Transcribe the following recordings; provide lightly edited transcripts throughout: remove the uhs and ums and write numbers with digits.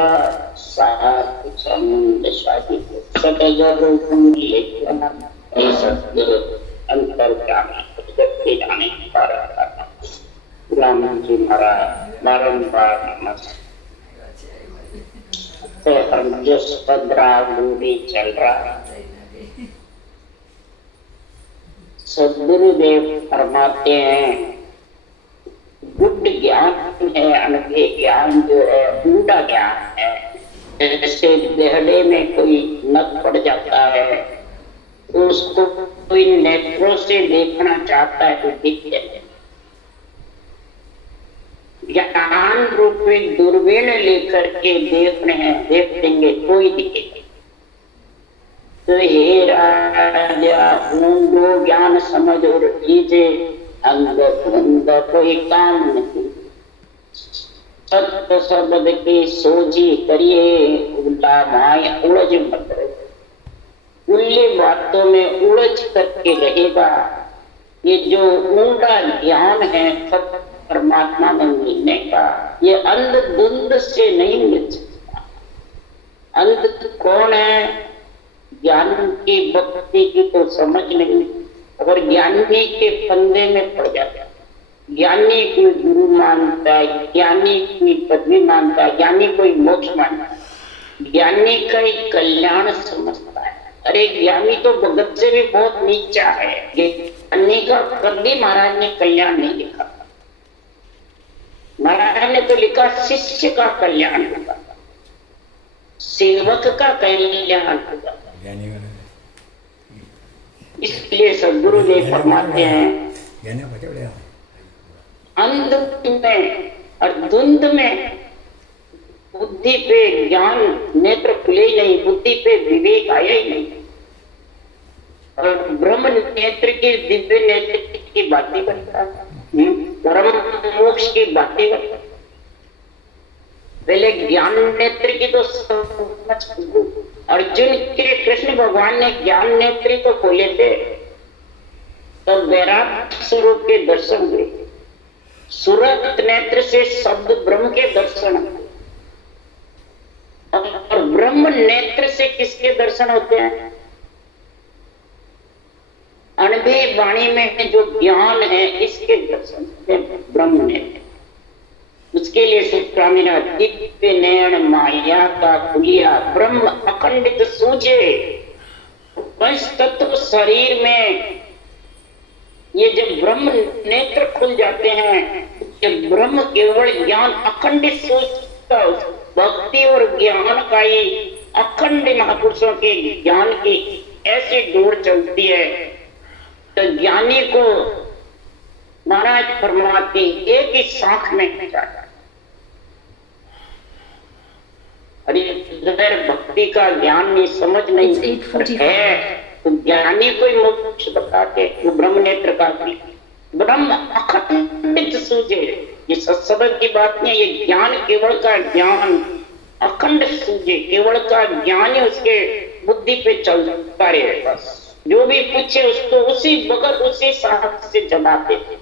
का साथ संबंध शादी सतजर लेखन सदगुरु अंतर जाने जाने पर राम जी महाराज बारंबार नमस्ते जो सदरा भी चल रहा। सदगुरुदेव फरमाते हैं गुड ज्ञान है, अनभे ज्ञान जो है गूढ़ा ज्ञान है। जैसे देहड़े में कोई नक पड़ जाता है तो उसको कोई नेत्रों से देखना चाहता है तो दिखते हैं। ज्ञान रूपी दूरबीन लेकर के देख देंगे कोई दिखेगा। तो हे राजा ऊंडो ज्ञान समझ और कीजे अंग कोई काम नहीं। सत्य शब्द की सोची करिए उल्टा माय उलझ मत रहे। उल्ली बातों में उलझ करके रहेगा। ये जो ऊंडा ज्ञान है सत्य परमात्मा में मिलने का, ये अंध धुंध से नहीं मिल सकता। अंध कौन है? ज्ञान की भक्ति की तो समझ नहीं और ज्ञानी के फंदे में पड़ जाता है। ज्ञानी कोई गुरु मानता है, ज्ञानी कोई पदवी मानता है, ज्ञानी कोई मोक्ष मानता है, ज्ञानी का एक कल्याण समझता है। अरे ज्ञानी तो भगत से भी बहुत नीचा है। ज्ञानी का कभी महाराज ने कल्याण नहीं लिखा। महाराज ने तो लिखा शिष्य का कल्याण होगा, सेवक का कल्याण होगा। इसलिए सदगुरुदेव फरमाते हैं अंध में और धुंध में बुद्धि पे ज्ञान नेत्र खुले ही नहीं, बुद्धि पे विवेक आया ही नहीं। और ब्रह्म नेत्र की दिव्य नेत्र की बातें करता है, परम मोक्ष की बातें करता है। पहले ज्ञान नेत्र की तो समझ अर्जुन के कृष्ण भगवान ने ज्ञान नेत्र तो खोले थे, तो वैराट स्वरूप के दर्शन हुए। सूरत नेत्र से शब्द ब्रह्म के दर्शन हुए। और ब्रह्म नेत्र से किसके दर्शन होते हैं? अनभे वाणी में जो ज्ञान है इसके दर्शन होते हैं ब्रह्म नेत्र। उसके लिए सुप्रामीना दिव्य नयन माया का खुलिया ब्रह्म अखंडित सूझे। पंच तत्व शरीर में ये जब ब्रह्म नेत्र खुल जाते हैं, जब ब्रह्म केवल ज्ञान अखंडित सूझता, भक्ति और ज्ञान का ही अखंड महापुरुषों के ज्ञान की ऐसी डोर चलती है तो ज्ञानी को महाराज फरमाते एक ही साख में जाता। अरे भक्ति का ज्ञान नहीं, समझ नहीं है तो ज्ञानी कोई मोक्ष बताते वो ब्रह्म नेत्र का ब्रह्म अखंडित सूझे। ये सत्संग की बात नहीं, ये ज्ञान केवल का ज्ञान अखंड सूझे, केवल का ज्ञान ही उसके बुद्धि पे चलता रहे। बस जो भी पूछे उसको उसी बगल उसी साथ से जवाब देते।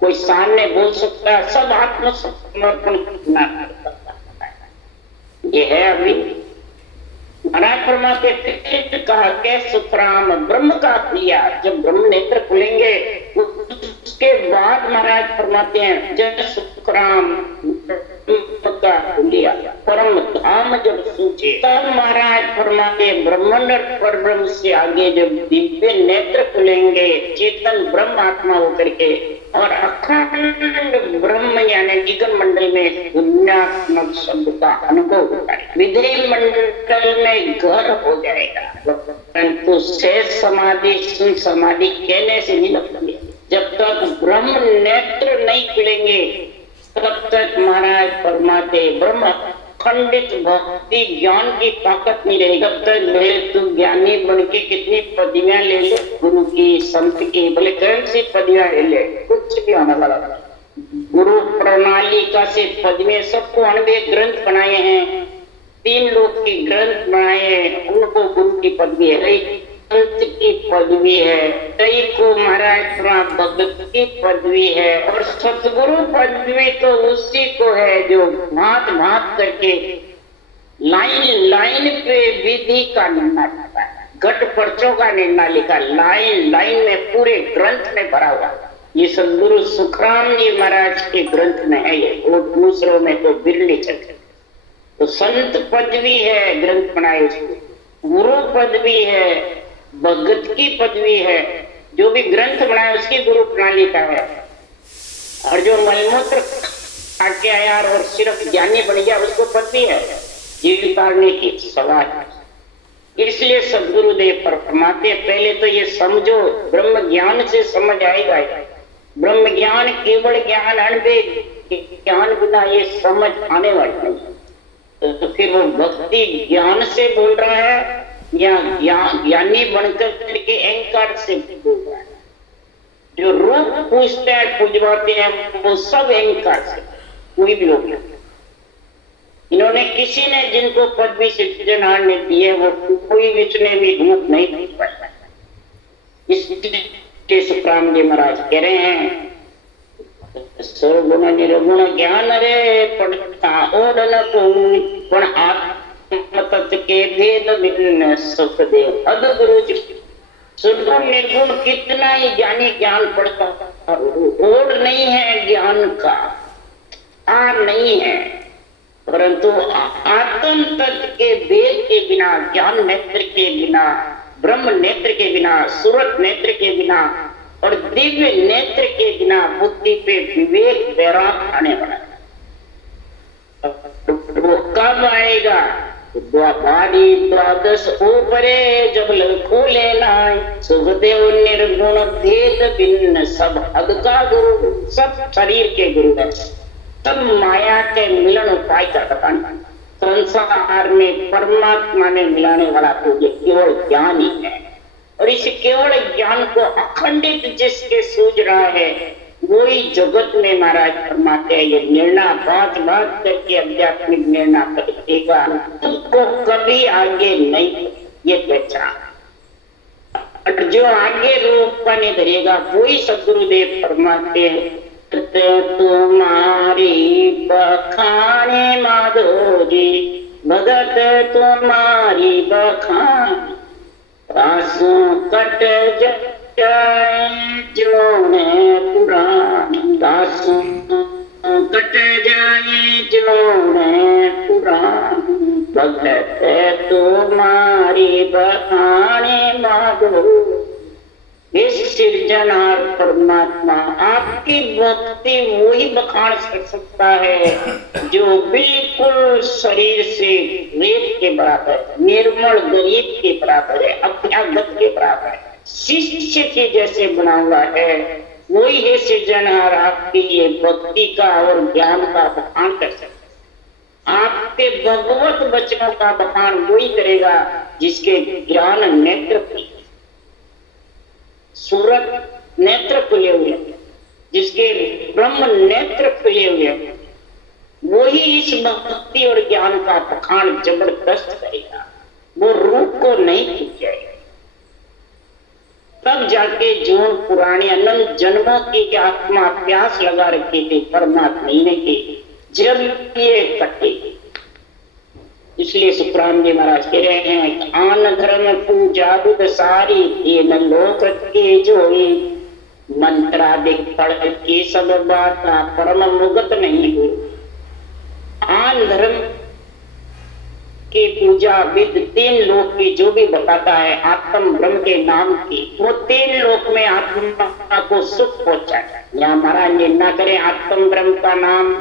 कोई सामने बोल सकता है, सब आत्मसमर्पण करना करता है। ये है अभी महाराज फरमाते कहा कैसे सुखराम ब्रह्म का क्रिया। जब ब्रह्म नेत्र खुलेंगे उसके बाद महाराज फरमाते हैं जब सुखराम का खुलिया परम धाम जब सूझे तब महाराज फरमाते ब्रह्मांड पर ब्रह्म से आगे जब दिव्य नेत्र खुलेंगे चेतन ब्रह्म आत्मा होकर के और अखंड ब्रह्म यानी निगम मंडल में पुण्यात्मक शब्द का अनुभव होगा। विधेय मंडल में घर हो जाएगा, परंतु शेष समाधि सुन समाधि कहने से नहीं लगती। जब तक ब्रह्म नेत्र नहीं खुलेंगे तब तक महाराज फरमाते ब्रह्म खंडित भक्ति ज्ञान की ताकत नहीं रहेगी। तब तक भले तू ज्ञानी बन के कितनी पदवियां ले ले, गुरु की संत की भले कौन सी पदवियां ले ले, कुछ भी आने वाला नहीं। गुरु प्रणाली का से पदवियां सबको अनबे ग्रंथ बनाए हैं, 3 लोग के ग्रंथ बनाए हैं, उनको गुरु की पदवी है। संत की पदवी है, कई को महाराज भगत की पदवी है, और सतगुरु पदवी तो उसी को है जो भांत भांत करके लाइन लाइन पे विधि का निर्णय लिखा है, घट पर्चों का निर्णय लिखा, लाइन लाइन में पूरे ग्रंथ में भरा हुआ। ये सदगुरु सुखराम जी महाराज के ग्रंथ में है ये, वो दूसरों में तो बिरली चलते। तो संत पदवी है, ग्रंथ बनाए उसको, गुरु पदवी है, भगत की पदवी है, जो भी ग्रंथ बनाए उसकी गुरु प्रणाली का है। और जो मलमूत्र आके आया और सिर्फ ज्ञानी बन गया उसको पदवी है जीव तारने की सवाल। इसलिए सदगुरुदेव फरमाते पहले तो ये समझो, ब्रह्म ज्ञान से समझ आएगा। ब्रह्म ज्ञान केवल ज्ञान, अनवेद ज्ञान बिना ये समझ आने वाली नहीं। तो फिर वो भक्ति ज्ञान से बोल रहा है या ज्ञानी बनकर के अहंकार से बोल रहा है? जो रूप पूछते हैं पूजवाते हैं वो सब अहंकार से, कोई भी लोग नहीं। इन्होंने किसी ने जिनको पदवी सृजनहार ने दी है वो कोई इसने भी रूप नहीं पूछ पाया। इसलिए सुखराम जी महाराज कह रहे हैं सर्वगुण निर्गुण ज्ञान रे पढ़ता ओढ़न पण आत्म तत्व के भेद भिन्न सुख दे अद गुरु जी। सुगुण निर्गुण कितना ही ज्ञानी ज्ञान पढ़ता, ओढ़ नहीं है ज्ञान का, आर नहीं है, परंतु आत्म तत्व के भेद के बिना, ज्ञान नेत्र के बिना, ब्रह्म नेत्र के बिना, सूरत नेत्र के बिना और दिव्य नेत्र के बिना बुद्धि पे विवेक वैराग आने वाला है। वो कब आएगा? द्वापारी द्वादश ऊपरे जब खोले लाए सुखदेव निर्गुण भेद भिन्न सब हद का गुरु, सब शरीर के गुरु है, सब माया के मिलन उपाय का बताना। संसार में परमात्मा में मिलाने वाला तो ये केवल ज्ञान ही है, और इस केवल ज्ञान को अखंडित जिसके सूझ रहा है वही जगत में महाराज फरमाते हैं ये निर्णय बात बात करके आध्यात्मिक निर्णय करेगा, तुमको कभी आगे नहीं ये पहचान। और जो आगे रूप का नहीं धरेगा वही सदगुरुदेव फरमाते हैं तुम्हारी बखाने माधो जी, भगत तुम्हारी बखान आंसू कट जाए जोने पुरानी, आंसू कट जाए जोने पुरानी, भगत तुम्हारी बखाने माधो। इस सृजनहार परमात्मा आपकी भक्ति वही बखान कर सकता है जो बिल्कुल शरीर से रेत के बराबर, निर्मल गरीब के बराबर है, अभ्यागत के बराबर है, शिष्य के जैसे बना हुआ है। वही है सृजनहार आपकी ये भक्ति का और ज्ञान का बखान कर सकता है। आपके भगवत वचनों का बखान वही करेगा जिसके ज्ञान नेत्र सूरत नेत्र खुले हुए, जिसके ब्रह्म नेत्र खुले हुए, वही इस भक्ति और ज्ञान का बखान जबरदस्त करेगा, वो रूप को नहीं खींचेगा। तब जाके जो पुराने अनंत जन्मों की आत्मा प्यास लगा रखी थी परमात्मा मिलने की, जब ये कटेगी। इसलिए सुखराम जी महाराज कह रहे हैं आन धर्म पूजा बुध सारी ये न लोक के जोई, मंत्रादिक पढ़ के सब बात परम मुगत नहीं हुई। आन धर्म की पूजा विद तीन लोक की जो भी बताता है आत्म ब्रह्म के नाम की, वो तीन लोक में आत्मा को सुख पहुंचाए। यहाँ महाराज जी ना करे आत्म ब्रह्म का नाम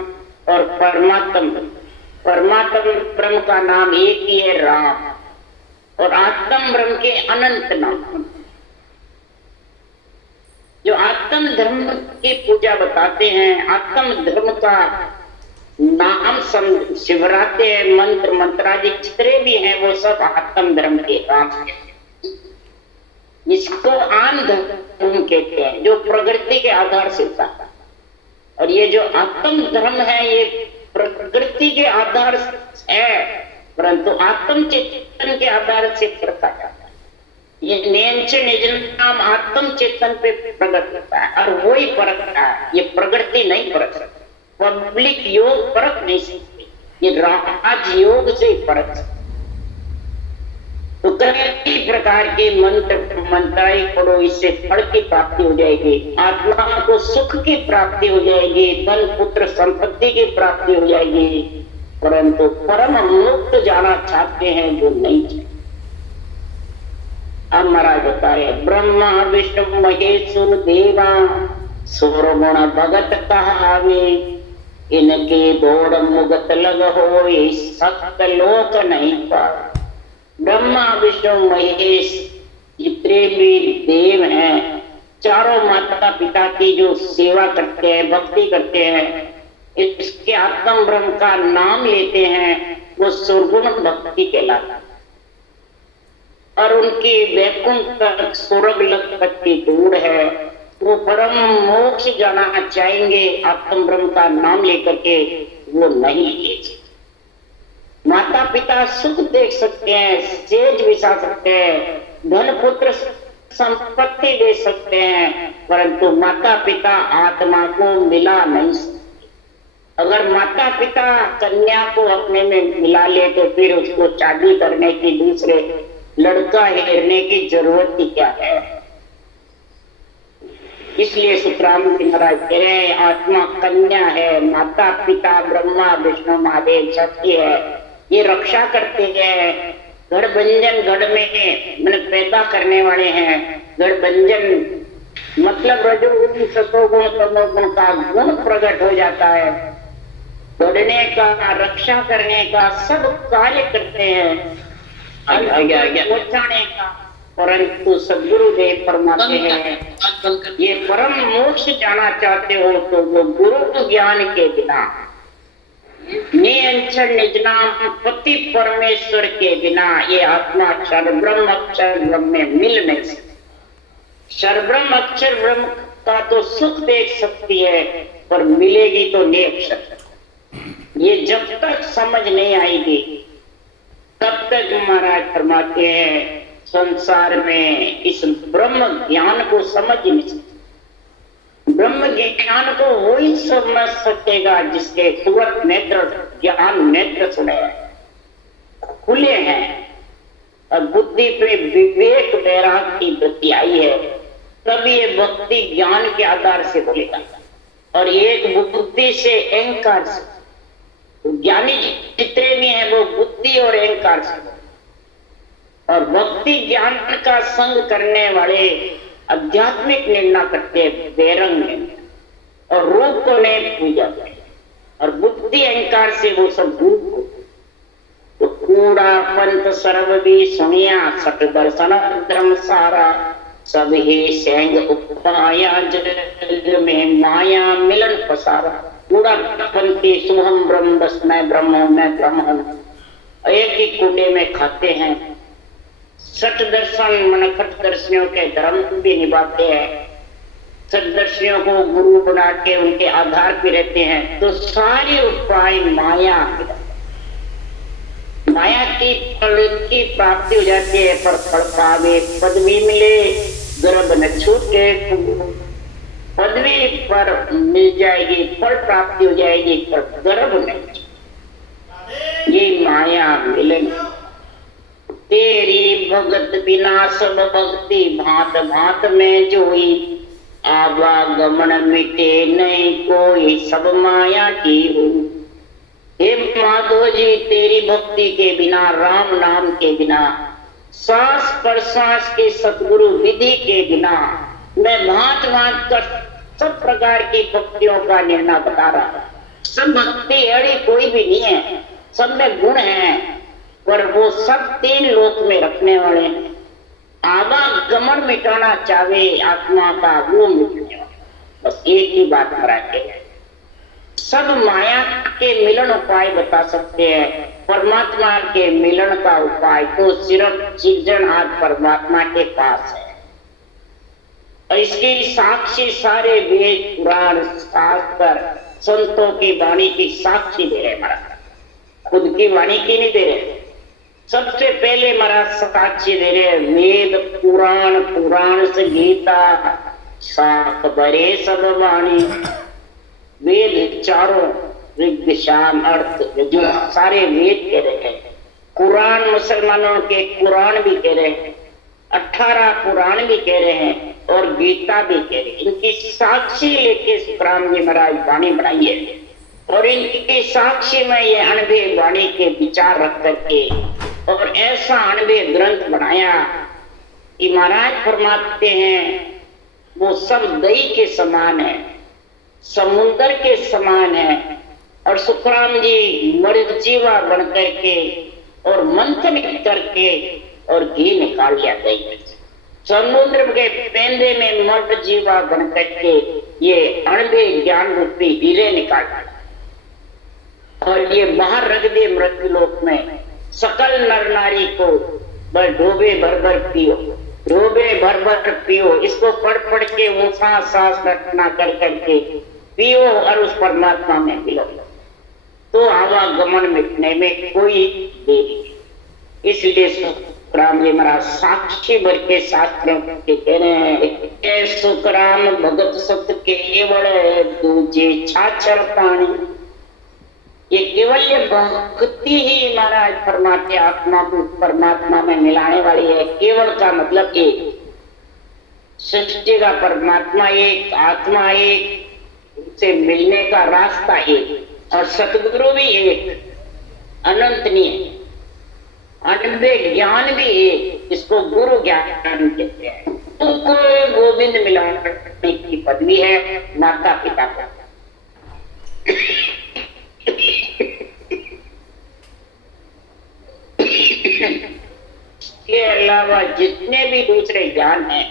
और परमात्म ब्रह्म का नाम एक ही है राम, और आत्म ब्रह्म के अनंत नाम। जो आत्म धर्म की पूजा बताते हैं, आत्म धर्म का नाम शिवराते हैं, मंत्र मंत्रादि जितने भी हैं वो सब आत्म धर्म के काम है। इसको आन धर्म कहते हैं जो प्रकृति के आधार से होता है, और ये जो आत्म धर्म है ये प्रकृति के आधार है, परंतु आत्म चेतन के आधार से करता जाता है। ये नियंच निज नाम आत्म चेतन पे प्रकट होता है और वही परखता है। ये प्रगति नहीं परख सकती, पब्लिक योग परख नहीं सकती, ये राज योग से परख सकती। तो कई प्रकार के मंत्र मंत्राई पढ़ो, इससे फल की प्राप्ति हो जाएगी, आत्मा को सुख की प्राप्ति हो जाएगी, धन पुत्र संपत्ति की प्राप्ति हो जाएगी। परंतु परम मुक्त जाना चाहते हैं जो नहीं चाहते। अब महाराज बता रहे ब्रह्मा विष्णु महेश्वर देवा सुरगुण भगत कहावे, इनके दौड़ मुगत लग हो सक्त लोक नहीं पावे। ब्रह्मा विष्णु महेश जितने भी देव हैं, चारों माता पिता की जो सेवा करते हैं, भक्ति करते हैं, इसके आत्म ब्रह्म का नाम लेते हैं, वो सुरगुण भक्ति कहलाता है। और उनकी वैकुंठ तक स्वर्ग लोक तक की दूर है, वो परम मोक्ष जाना चाहेंगे आत्म ब्रह्म का नाम लेकर के, वो नहीं ले। माता पिता सुख देख सकते हैं, सेज बिछा सकते हैं, धन पुत्र संपत्ति दे सकते हैं, परंतु माता पिता आत्मा को मिला नहीं सकते। अगर माता पिता कन्या को अपने में मिला ले तो फिर उसको शादी करने की, दूसरे लड़का हेरने की जरूरत ही क्या है। इसलिए सुखराम जी महाराज कह रहे हैं आत्मा कन्या है, माता पिता ब्रह्मा विष्णु महादेव शक्ति है, ये रक्षा करते हैं। गढ़ बंजन गढ़ में मैंने पैदा करने वाले हैं। गढ़ बंजन मतलब रजोगुण सतोगुण तमोगुण का गुण प्रकट हो जाता है। गढ़ने का, रक्षा करने का सब कार्य करते हैं, पहुंचाने का। परंतु सदगुरुदेव फरमाते हैं ये परम मोक्ष जाना चाहते हो तो वो गुरु ज्ञान के बिना, नियंत्रण निज नाम पति परमेश्वर के बिना ये आत्मा अक्षर ब्रह्म अक्षर ब्रह्म में मिल नहीं सकती। क्षर ब्रह्म अक्षर ब्रह्म का तो सुख देख सकती है, पर मिलेगी तो निरक्षर। ये जब तक समझ नहीं आएगी तब तक महाराज फरमाते हैं संसार में इस ब्रह्म ज्ञान को समझ नहीं सकते। ब्रह्म ज्ञान को वही समझ सकेगा जिसके सूरत नेत्र ज्ञान नेत्र सुने खुले हैं और बुद्धि पे विवेक वैराग की वृत्ति आई है, तब ये भक्ति ज्ञान के आधार से बोलेगा। और एक बुद्धि से अहंकार से, ज्ञानी जितने भी हैं वो बुद्धि और अहंकार से, और भक्ति ज्ञान का संग करने वाले आध्यात्मिक निर्णय करते बेरंग में और रूप को नहीं पूजा करते, और बुद्धि अहंकार से वो सब रूप को। तो कूड़ा पंथ सर्व भी सुनिया सट दर्शन धर्म सारा, सब ही सेंग उपाया जग में माया मिलन पसारा। कूड़ा पंथी सुहम ब्रह्म बस मैं ब्रह्म हूं, मैं ब्रह्म हूं, एक ही कूड़े में खाते हैं। सट दर्शन मन खट दर्शनियों के धर्म भी निभाते हैं, सददर्शियों को गुरु बना के उनके आधार पे रहते हैं। तो सारे उपाय माया माया की फल की प्राप्ति हो जाती है, पर फल पावे पदवी मिले गर्भ न छूटे। पदवी पर मिल जाएगी, फल प्राप्ति हो जाएगी, पर गर्भ नहीं। ये माया मिलेगी। तेरी भगत बिना सब भक्ति भांत भांत में जोई, आवागमन मिटे नहीं कोई सब माया की हो। हे माधो जी तेरी भक्ति के बिना, राम नाम के बिना, श्वास प्रश्वास के सतगुरु विधि के बिना मैं भांत भांत कर सब प्रकार की भक्तियों का निर्णय बता रहा। सब भक्ति अड़ी कोई भी नहीं है, सब में गुण है, पर वो सब तीन लोक में रखने वाले हैं। आवागमन मिटाना चाहे आत्मा का वो मिटने वाला, बस एक ही बात कराते हैं। सब माया के मिलन उपाय बता सकते हैं, परमात्मा के मिलन का उपाय तो सिर्फ सृजनहार परमात्मा के पास है। और इसकी साक्षी सारे वेद पुराण शास्त्र संतों की वाणी की साक्षी दे रहे। महाराज खुद की वाणी की नहीं दे रहे, सबसे पहले महाराज साक्षी दे रहे वेद पुराण, पुराण से गीता, साख बरे सब वाणी। वेद चारों, ऋग शाम अर्थ जो सारे वेद कह रहे हैं। कुरान मुसलमानों के कुरान भी कह रहे हैं, 18 पुराण भी कह रहे हैं और गीता भी कह रहे हैं। इनकी साक्षी लेके सुखराम जी महाराज वाणी बनाई है और इनकी साक्षी में ये अनबे वाणी के विचार रख करके और ऐसा अनबे ग्रंथ बनाया कि महाराज फरमाते हैं वो सब दही के समान है, समुद्र के समान है। और सुखराम जी मरजीवा बन करके और मंथन करके और घी निकाल लिया दही। समुद्र के पेंदे में मरजीवा बन करके ये अणबे ज्ञान रूपी हीरे निकाल और ये बाहर रख दे मृत्युलोक में। सकल नर नारी को डोबे भर भर पियो, डोबे भर भर पियो। इसको पढ़ पढ़ के वो सांस रटना कर करके पियो और उस परमात्मा में मिलो, तो आवागमन मिटने में कोई देरी नहीं। इसलिए सुखराम जी महाराज साक्षी भर के शास्त्रों के कह रहे हैं, सुखराम भगत सत केवल दूजे छाछर पानी। ये केवल ये भक्ति ही महाराज परमात्मा आत्मा को परमात्मा में मिलाने वाली है। केवल का मतलब एक, सृष्टि का परमात्मा एक, आत्मा एक, से मिलने का रास्ता एक और सतगुरु भी एक, अनंत नहीं है। अनबे ज्ञान भी एक, इसको गुरु ज्ञान कहते हैं। उनको गोविंद मिलाने की पदवी है माता पिता का। के अलावा जितने भी दूसरे ज्ञान हैं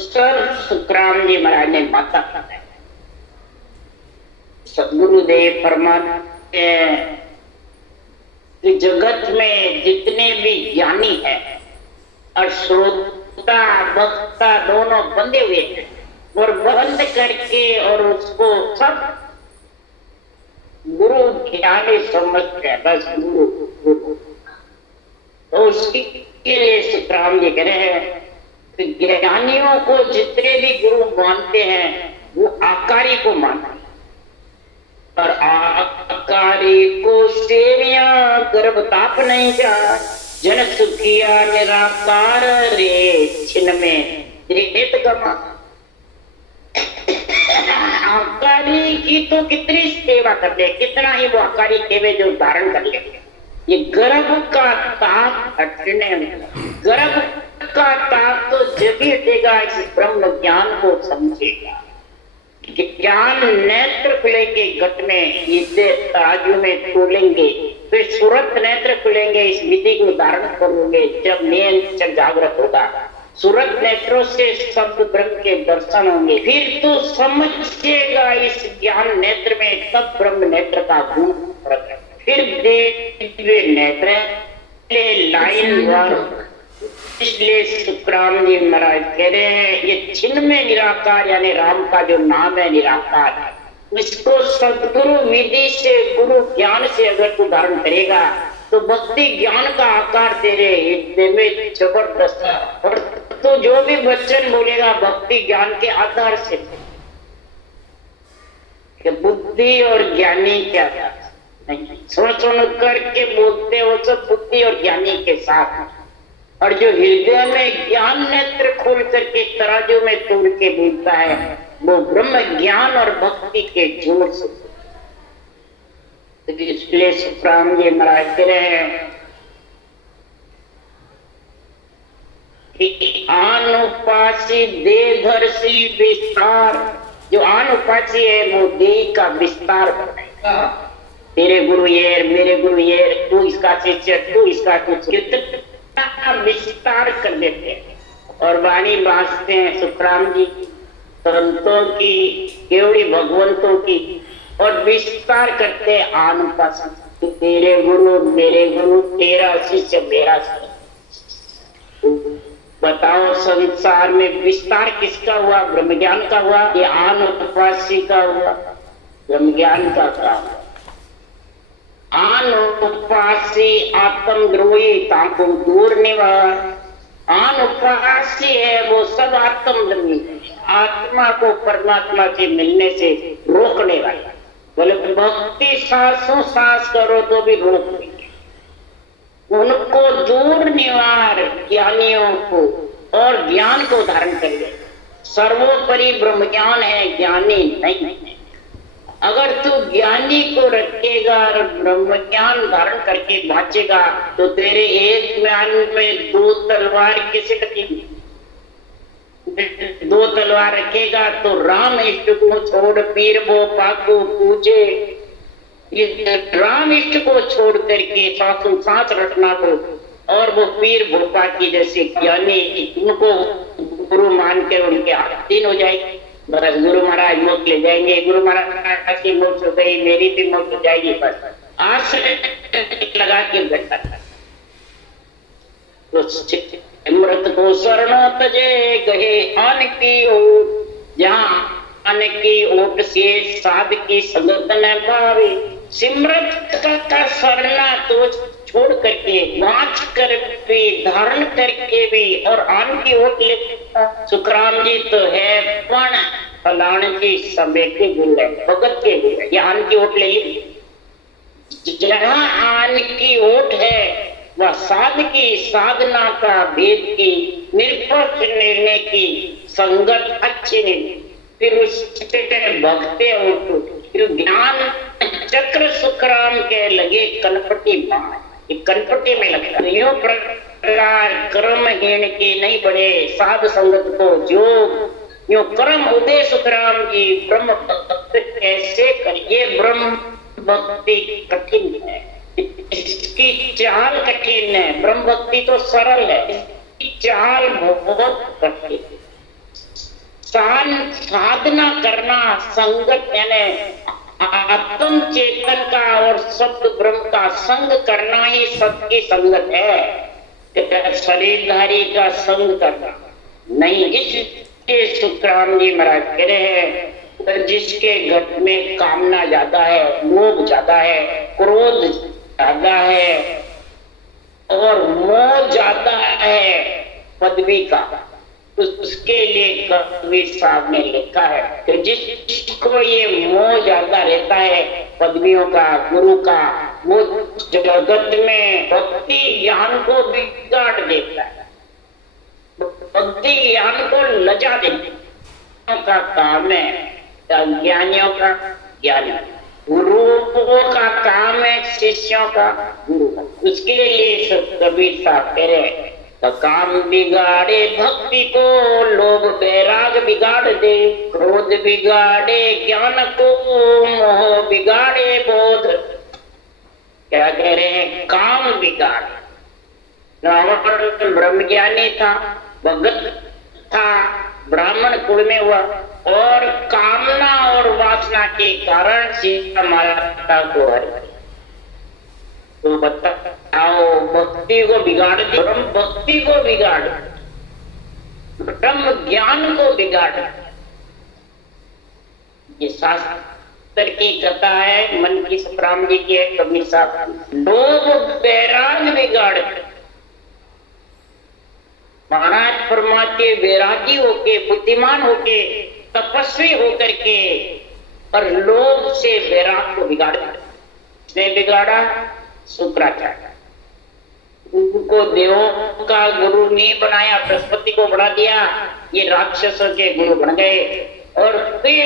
सब सुखराम जी महाराज ने माता पिता है। सदगुरुदेव परमात्मा जगत में जितने भी ज्ञानी हैं और श्रोता वक्ता दोनों बंधे हुए हैं और बंद करके और उसको सब गुरु ज्ञानी समझते हैं। बस गुरु गुरु तो उसके लिए सुखराम जी कह रहे हैं कि ज्ञानियों को जितने भी गुरु मानते हैं वो आकारी को मानते हैं और आकारी को सेविया गर्भ ताप नहीं जा। जन सुखिया निराकार रे छिन में रेत गमा। आकारी की तो कितनी सेवा कर ले, कितना ही वो आकारी सेवे जो धारण कर ले। ये गर्भ का ताप हटने में, गर्भ का ताप तो जब ही हटेगा इस ब्रह्म ज्ञान को समझेगा। ज्ञान नेत्र खुलेंगे घट में, ये तराजू में तोलेंगे, फिर सूरत नेत्र खुलेंगे, इस विधि को धारण करोगे जब नियंत्रण जागृत होगा। सूरत नेत्रों से शब्द ब्रह्म के दर्शन होंगे, फिर तो समझिएगा इस ज्ञान नेत्र में तब ब्रह्म नेत्र का गुण प्रकट है। फिर दिव्य नेत्र लाइन वार। इसलिए सुखराम जी महाराज कह रहे हैं ये छिन्न में निराकार यानी राम का जो नाम है निराकार, इसको सदगुरु विधि से गुरु ज्ञान से अगर तू धारण करेगा तो भक्ति ज्ञान का आकार तेरे हृदय में जबरदस्त। और तो जो भी वचन बोलेगा भक्ति ज्ञान के आधार से। बुद्धि और ज्ञानी क्या नहीं, सुन करके बोलते हो सब बुद्धि और ज्ञानी के साथ। और जो हृदय में ज्ञान नेत्र खोल करके तराजू में तोड़ के बोलता है वो ब्रह्म ज्ञान और भक्ति के जोर से। तो इसलिए सुखराम जी महाराज कह रहे हैं कि अनुपासी देहधर्षी विस्तार। जो अनुपासी है वो देह का विस्तार बनाएगा। तेरे गुरु ये, मेरे गुरु ये, तू इसका शिष्य, तू इसका शिष्य, विस्तार कर देते हैं। और वाणी बांसते हैं सुखराम जी संतों की, केवड़ी भगवंतों की, और विस्तार करते अनुपासन। तेरे गुरु मेरे गुरु, तेरा शिष्य मेरा शिष्य। बताओ संसार में विस्तार किसका हुआ? ब्रह्म ज्ञान का हुआ, ये अनुपासी का हुआ? ब्रह्म ज्ञान का हुआ। अनुपासी आत्मद्रोही ताको दूर निवार। अनुपासी है वो सब आत्मद्रोही, आत्मा को परमात्मा के मिलने से रोकने वाला। बोले भक्ति सांसों सांस करो तो भी रोक नहीं, उनको दूर निवार ज्ञानियों को, और ज्ञान को धारण कर ले। सर्वोपरि ब्रह्म ज्ञान है, ज्ञानी नहीं है। अगर तू ज्ञानी को रखेगा और ब्रह्म ज्ञान धारण करके बाँचेगा तो तेरे एक ज्ञान में दो तलवार कैसे कटेगी? दो तलवार रखेगा तो राम इष्ट को छोड़ पीर भोपा को पूजे। राम इष्ट को छोड़ करके सांसों सांस रखना को, और वो पीर भोपा की जैसे ज्ञानी उनको गुरु मान के उनके आधीन हो जाएगी। बस गुरु महाराज मोक्ष ले जाएंगे, गुरु महाराज की मोक्ष हो गई, मेरी भी मोक्ष हो जाएगी। बस आश्रय लगा के बैठा था। अमृत को शरणों तजे गहे आन की ओट, जहाँ आन की ओट से साध की संगत न पावे। सिमरत का शरणा तो छोड़ करके नाच कर भी, धारण करके भी, और आन की ओट ले। सुखराम जी तो है पण फलाण की समय के गुरु है, भगत के गुरु है, ये आन की ओट ले ली। जहाँ आन की ओट है वह साध की साधना का भेद की निष्पक्ष निर्णय की संगत अच्छी नहीं। फिर उससे भक्ते उठो, फिर ज्ञान चक्र सुखराम के लगे कनपटी मार, कनपटी में लगता है। यो प्रकार कर्महीन के नहीं बढ़े साध संगत को जो यो कर्म उदय सुखराम जी ब्रह्म भक्ति कैसे करिए? ब्रह्म भक्ति कठिन है, इसकी चाल कठिन है। ब्रह्म भक्ति तो सरल है, इसकी चाल बहुत कठिन है। साधना करना संगत यानी आत्म चेतन का और शब्द ब्रह्म का संग करना ही सबकी संगत है, शरीरधारी का संग करना नहीं। इसके सुखराम जी महाराज कह रहे हैं, जिसके घट में कामना ज्यादा है, लोभ ज्यादा है, क्रोध ज्यादा है और मोह ज्यादा है पदवी का, उसके लिए कबीर साहब ने लिखा है कि जिसको ये मोह ज्यादा रहता है पदवियों का, गुरु का, वो जगत में भक्ति ज्ञान को बिगाड़ देता है, भक्ति ज्ञान को लजा देता का काम है। ज्ञानियों का ज्ञान, गुरुओं का काम है शिष्यों का गुरु। उसके लिए सब कबीर साहब कह रहे हैं, काम बिगाड़े भक्ति को, लोभ बैराग बिगाड़ दे, क्रोध बिगाड़े ज्ञान को, मोह बिगाड़े बोध। क्या कह रहे हैं? काम बिगाड़े। रावण ब्रह्मज्ञानी था, भगत था, ब्राह्मण कुल में हुआ, और कामना और वासना के कारण सीता माता को हर। तो बताओ, भक्ति को बिगाड़ दे, ब्रह्म भक्ति को बिगाड़, ब्रह्म ज्ञान को बिगाड़। ये शास्त्र की कथा है, मन की सुखराम जी की है, कबीर साहब। लोभ बैराग बिगाड़, महाराज परमात्मा वैरागी होके, बुद्धिमान होके, तपस्वी होकर के, और लोभ से वैराग को बिगाड़। इसने बिगाड़ा शुक्राचार्य, उनको देवों का गुरु नहीं बनाया, बृहस्पति को बढ़ा दिया, ये राक्षसों के गुरु बन गए। और फिर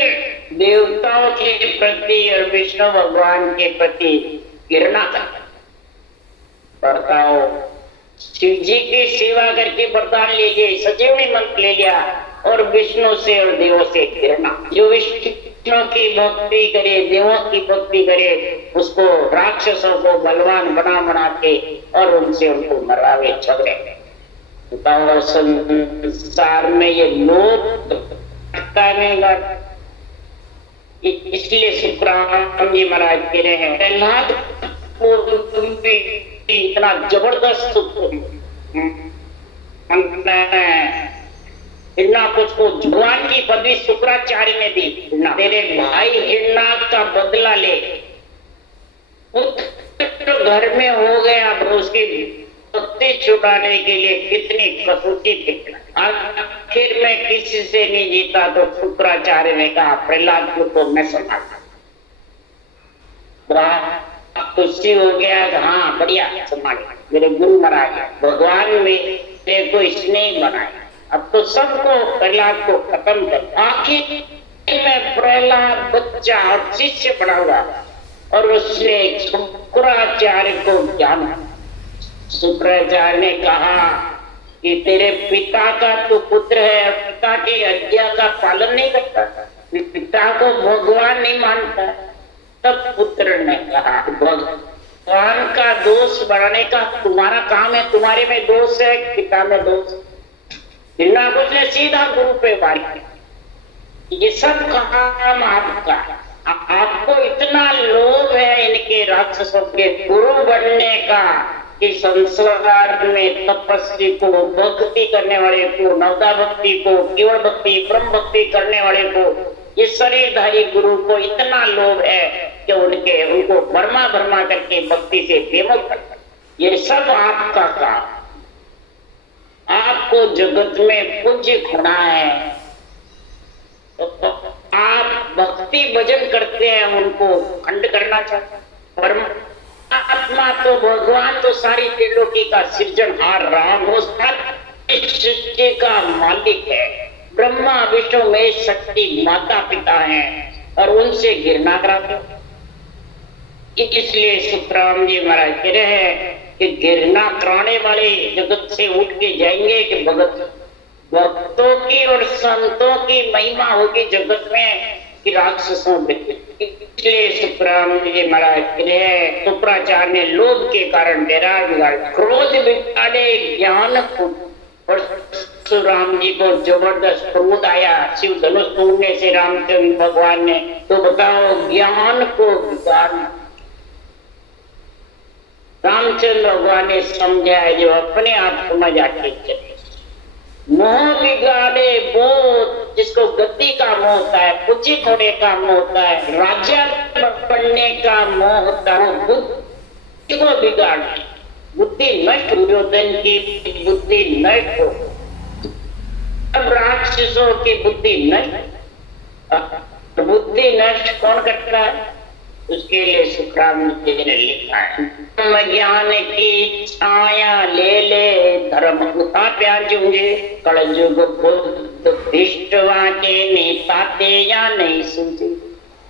देवताओं के प्रति और विष्णु भगवान के प्रति घृणा कर। बताओ, शिव जी की सेवा करके वरदान ले लिए, सजीवनी मंत्र ले लिया, और विष्णु से और देवों से घृणा। जो विष्णु की भक्ति करे, देवों की भक्ति करे, उसको राक्षसों को बलवान बना के और उनसे उनको मरवावे, झगड़े। बताओ, संसार में ये लोभ नहीं। इसलिए सुखराम जी महाराज कह रहे हैं, प्रहलाद को इतना जबरदस्त हिरणाकुश को भगवान की पदवी शुक्राचार्य ने दी। तेरे भाई हिरणाक का बदला ले, घर में हो गया, अब उसकी भक्ति छुड़ाने के लिए कितनी कसौटी थी। आखिर में किसी से नहीं जीता तो शुक्राचार्य ने कहा प्रहलाद को तो मैं संभालता। खुशी हो गया, हाँ बढ़िया संभाल, मेरे गुरु महाराज भगवान में को इसने ही बनाया, अब तो सबको प्रहलाद को खत्म कर। आखिर में प्रहलाद बच्चा और शिष्य बना हुआ और उसने शुक्राचार्य को जाना। शुक्राचार्य ने कहा कि तेरे पिता का तो पुत्र है, पिता की आज्ञा का पालन नहीं करता, पिता को भगवान नहीं मानता। तब पुत्र ने कहा भगवान का दोष बढ़ाने का तुम्हारा काम है, तुम्हारे में दोष है, पिता में दोष। कुछ ने सीधा गुरु पे वार किया, ये सब काम आपका, आपको इतना लोभ है इनके राक्षसों के गुरु बनने का कि संसार में तपस्वी को, भक्ति करने वाले को, नवदा भक्ति को, केवल भक्ति, ब्रह्म भक्ति करने वाले को, ये शरीरधारी गुरु को इतना लोभ है कि उनको भरमा करके भक्ति से बेमुख करता। ये सब आपका काम, आपको जगत में पूज्य होना है। तो आप भक्ति भजन करते हैं, उनको खंड करना चाहते हैं। परमात्मा तो भगवान तो सारी त्रिलोकी का सृजनहार राम हो, सृष्टि का मालिक है। ब्रह्मा विष्णु महेश शक्ति माता पिता हैं और उनसे घृणा कराते। इसलिए सुखराम जी महाराज कह रहे हैं कि घृणा कराने वाले जगत से उठ के जाएंगे कि भक्तों की और संतों की महिमा होगी जगत में कि राक्षसों में। इसलिए सुखराम जी महाराज कह रहे हैं शुक्राचार्य ने लोभ के कारण बिगाड़, क्रोध बिगाड़े ज्ञान को। और राम जी को जबरदस्त क्रोध आया शिव धनुष तोड़ने से रामचंद्र भगवान ने, तो बताओ ज्ञान को बिगाड़ना। रामचंद्र भगवान ने समझाया जो अपने आप समझ आके चले। मोह बिगाड़े बोध, जिसको गद्दी का मोह होता है, पूजित होने का मोह होता है, राजा बनने का मोह होता है, बुद्धि को बिगाड़े, बुद्धि नष्ट, दुर्योधन की बुद्धि नष्ट हो। अब राक्षसों की बुद्धि नष्ट, बुद्धि नष्ट कौन करता है? उसके लिए सुखराम जी ने लिखा है ज्ञान की छाया ले ले धर्म उता प्यार जुंगे कलयुग बुद्ध भ्रष्टवा के नेताते या नहीं सुनते।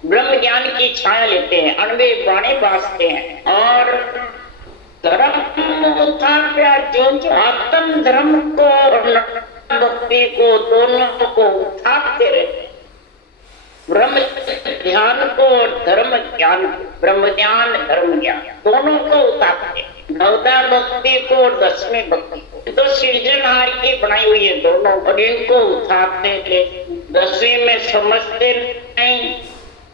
ब्रह्म ज्ञान की छाया लेते हैं, अणवे बाणे बांसते हैं और धर्म उता प्यार जुंगे आत्म धर्म को और भक्ति को दोनों को उठाते रहते हैं। ब्रह्म ध्यान को और धर्म ज्ञान, ब्रह्म ज्ञान धर्म ज्ञान दोनों को उतारते, नवदा भक्ति को और दसवीं भक्ति को। तो सृजनहार की बनाई हुई है दोनों, और इनको उठाते थे। दसवीं में समझते नहीं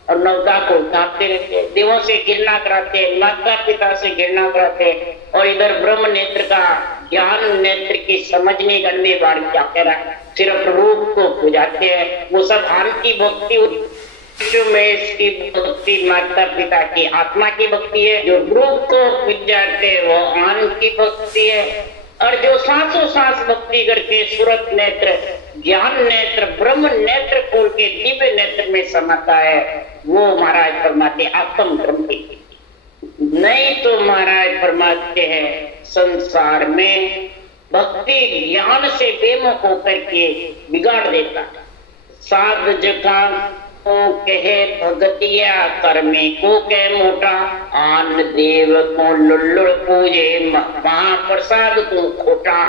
और नवदा को उठाते रहते, देवों से घृणा कराते, माता पिता से घृणा कराते, और इधर ब्रह्म नेत्र का ज्ञान नेत्र की समझ नहीं करने वाली क्या कह रहा है, सिर्फ रूप को बुझाते हैं। वो सब आन की भक्ति में इसकी भक्ति माता पिता की आत्मा की भक्ति है, जो रूप को बुझाते वो आन की भक्ति है। और जो सांसों सांस भक्ति करके सूरत नेत्र, ज्ञान नेत्र, ब्रह्म नेत्र खोल के दिव्य नेत्र में समाता है, वो महाराज परमात्मा आत्म ब्रह्म की। नहीं तो महाराज परमात्मा है संसार में भक्ति ज्ञान से बेमुख होकर के बिगाड़ देता। साध जका को कहे भगतिया, कर्मे को कहे मोटा, आन देव को लुल्लुड़ पूजे, महाप्रसाद को खोटा।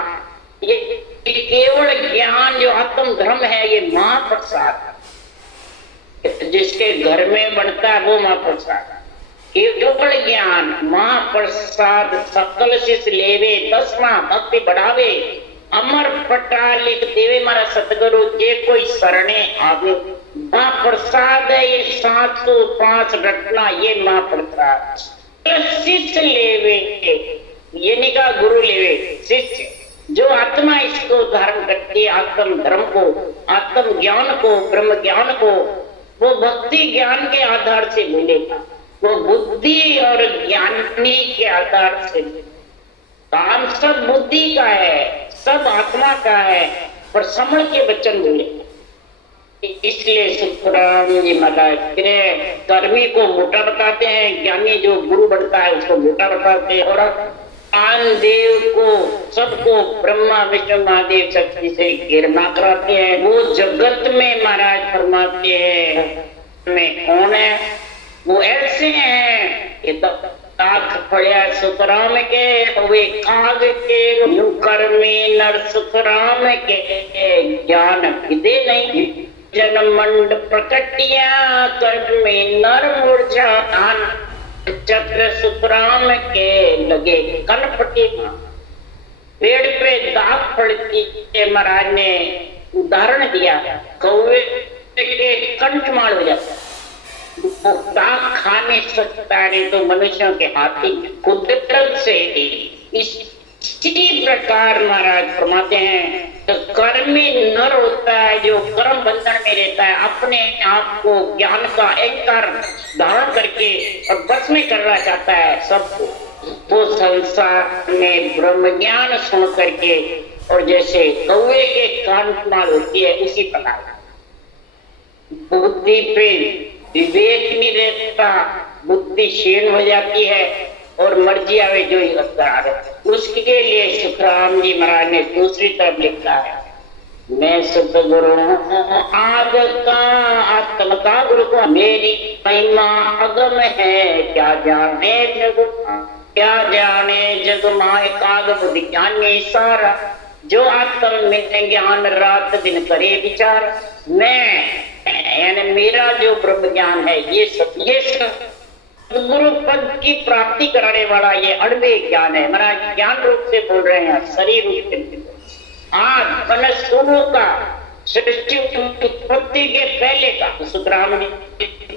ये केवल ज्ञान जो आत्म धर्म है, ये महाप्रसाद जिसके घर में बनता है वो महाप्रसाद। केवल ज्ञान महाप्रसाद सकल शिष लेवे, दसवा भक्ति बढ़ावे, अमर पटा लिख देवे मारा सतगुरु जे कोई शरणे आवे। महाप्रसाद है ये 705 रटना, ये महाप्रसाद। शिष्य लेवे, ये नहीं कहा गुरु लेवे, शिष्य जो आत्मा इसको धारण करती है, आत्म धर्म को, आत्म ज्ञान को, ब्रह्म ज्ञान को, वो भक्ति ज्ञान के आधार से मिलेगा। वो बुद्धि और ज्ञानी के आधार से। काम सब बुद्धि का है, सब आत्मा का है, पर समझ के वचन बोले। इसलिए सुखराम जी महाराज कर्मी को मोटा बताते हैं, ज्ञानी जो गुरु बनता है उसको मोटा बताते हैं, और आन देव को सबको ब्रह्मा विष्णु महादेव शक्ति से गिरना कराते हैं। वो जगत में महाराज फरमाते हैं में कौन है, वो ऐसे हैं कि ताक पड़िया सुखराम के वे काग के यूं कर्मी नर सुखराम के ज्ञान विदे नहीं। जन मंड प्रकटिया कर्म में नर मूर्छा चक्र सुखराम के लगे कनपटी। पेड़ पे दाग पड़ती है, महाराज ने उदाहरण दिया, कौवे के कंठ मार हो जाता, दाग खा नहीं सकता, नहीं तो मनुष्यों के हाथी कुदरत से। इसी प्रकार महाराज फरमाते हैं तो कर्मी नर होता है जो कर्म बंधन में रहता है, अपने आप को ज्ञान का अहंकार धारण करके और बस में करना चाहता है सबको। वो संसार में ब्रह्म ज्ञान सुन करके, और जैसे कौवे के कान मार होती है उसी प्रकार बुद्धि पे विवेक नहीं रहता, बुद्धि क्षीण हो जाती है और मर्जी आवे जो ही उसके लिए सुखराम जी महाराज ने दूसरी तरफ लिखा है, मैं सतगुरु आग का आत्म का गुरु को मेरी महिमा अगम है, क्या जाने जग, क्या जाने जग माय काग बुद्धि ज्ञानी सारा, जो आत्म में ज्ञान रात दिन करे विचार। मैं यानी मेरा जो ब्रह्म ज्ञान है ये सब गुरु पद की प्राप्ति कराने वाला ये अड़बे ज्ञान है। महाराज ज्ञान रूप से बोल रहे हैं, शरीर रूप से। आज वनस्पतियों का सृष्टि उत्पत्ति के पहले का सुखराम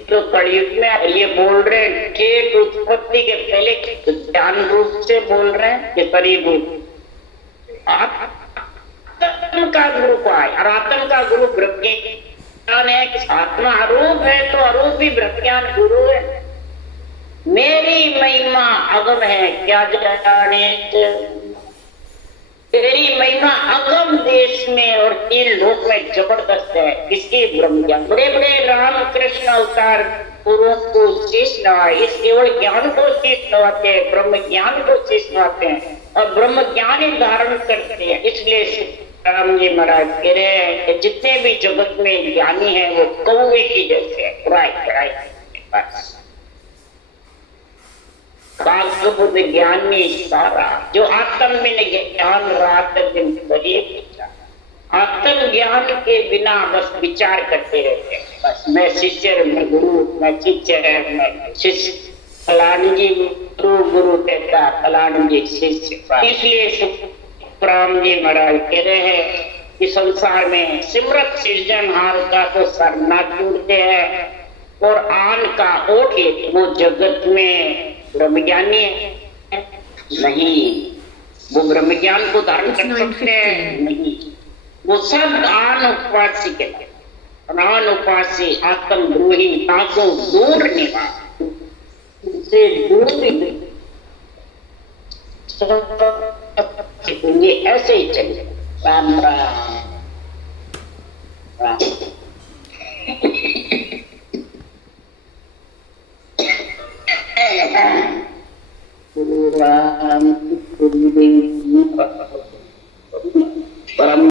तो कलयुग में ये बोल रहे हैं, ठेठ उत्पत्ति के पहले तो ज्ञान रूप से बोल रहे हैं कि शरीर रूप। आत्म का गुरु को आए, और आत्म का गुरु ब्रह्म ज्ञान है। आत्मा अरूप है तो अरूप ही ब्रह्म ज्ञान गुरु है। मेरी महिमा अगम है, क्या जाने तेरी महिमा अगम देश में और तीन लोक में जबरदस्त है। किसकी ब्रह्म ज्ञान। बड़े बड़े राम कृष्ण अवतार गुरु को शीश नवाए, इस केवल ज्ञान को शीश नवाते हैं, ब्रह्म ज्ञान को शीश नवाते हैं और ब्रह्म ज्ञान ही धारण करते हैं। इसलिए राम जी महाराज कह रहे हैं कि जितने भी जगत में ज्ञानी है वो कौवे की जैसे है। बुद्ध ज्ञानी सारा, जो आत्म में ज्ञान रात दिन करे, आत्म ज्ञान के बिना बस विचार करते रहते हैं। बस मैं शिष्य, मैं गुरु, मैं शिष्य है, मैं शिष्य, फलानी जी गुरु, गुरु कहता फलानी जी शिष्य। इसलिए सुखराम जी महाराज कह रहे हैं कि संसार में सिमरत सृजनहार का तो सर न टूटते हैं, और आन का ओठ वो जगत में ब्रह्मज्ञानी है नहीं, वो ब्रह्म ज्ञान को धारण कर सकते हैं नहीं। वो सब आन उपासी के आन उपासी आत्मद्रोही ताको दूर निवास से दूर ये ऐसे ही चले। राम राम राम।